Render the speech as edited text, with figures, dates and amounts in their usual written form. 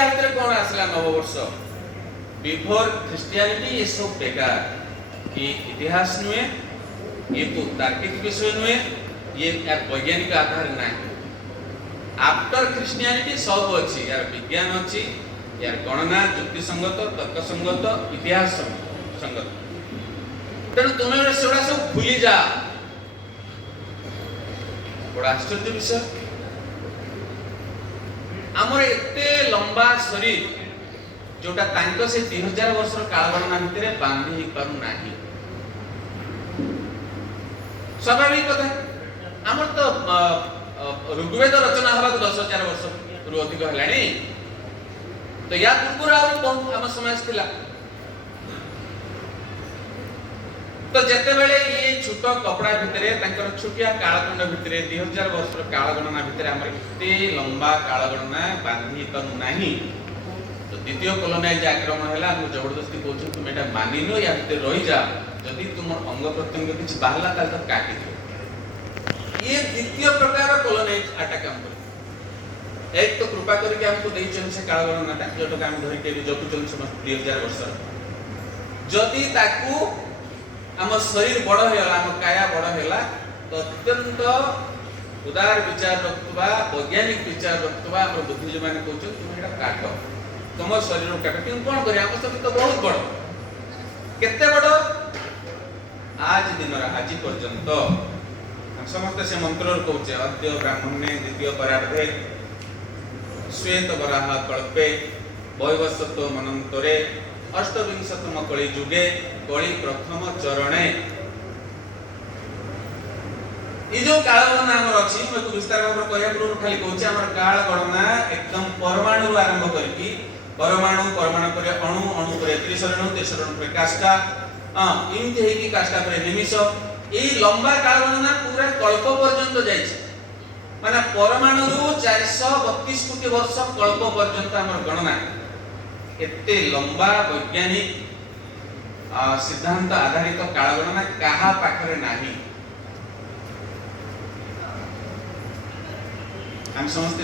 या भितर कौन आसला नववर्ष बिफोर क्रिश्चियनिटी ये सब बेकार ये इतिहास नुए ये तो तार्किक विषय नुए ये यार वैज्ञानिक आधार नहीं आफ्टर क्रिश्चियनिटी सब अच्छी यार विज्ञान अच्छी यार गणना युक्ति संगत तर्क संगत इतिहास संगत तेणु तुम्हें सेगुड़ा सब भूली जा बड़ा आश्चर्य विषय आमर एते लंबा शरीर जोटा तांको से 3000 वर्ष कालगणना भितर बांधी ही पारु नाही स्वाभाविक कथा आमर तो ऋग्वेद रचना हवा 10,000 वर्ष रु अधिक हलाणी तो या पूर्व आउरी बहुत आम समाज थिला तो जेते बेले ये छोट कपड़ा भितरे तांकर छोटिया कालखंड भितरे 2000 वर्ष कालगणना भितरे हमर एते लंबा कालगणना बांधी पारु नाही तो द्वितीय कॉलोनाइज आक्रमण हैला हम जबरदस्ती कहछु तुम एटा मानि लो या भितर रहि जा जदि तुम अंग प्रत्यंग किछ बाहला ताल तो काटी दो ये द्वितीय प्रकार कॉलोनाइज अटैक हम कर एक तो कृपा करके हमको देई चन से कालगणनाटा जोटा हम धरि के जपु चन समस्त 2000 वर्ष जदि ताकू आम शरीर बड़ हैला आम काया बड़ हैला तो अत्यंत उदार विचार रखुवा वैज्ञानिक विचार रखुवा हम बुद्धिजीवी माने कहउछ तुम एटा काट तुम शरीर काट कि कोन करी आम शरीर तो बहुत बड़ केते बड़ आज दिन आज पर्यंत हम समस्त से मंत्र कहउछ अद्य ब्राह्मणे द्वितीय परार्धे श्वेत वराह कल्पे वैवस्वत मनंतरे अष्टविंशतम कली जुगे कली प्रथम चरणे ये जो काल गणना हमर अछि मैं को विस्तार भाव कहया पूर्व खाली कहूची हमर काल गणना एकदम परमाणु आरंभ करके परमाणु परमाणु पर अणु अणु पर त्रिसरणु त्रिसरणु पर काष्ठा इनते हे की काष्ठा पर निमिष ए लंबा काल गणना पूरा कल्प पर्यंत जाइछ माने परमाणु रु 432 कोटी वर्ष कल्प पर्यंत हमर गणना एते लंबा वैज्ञानिक सिद्धांत आधारित काल गणना कहा पाखरे नाही हम समस्त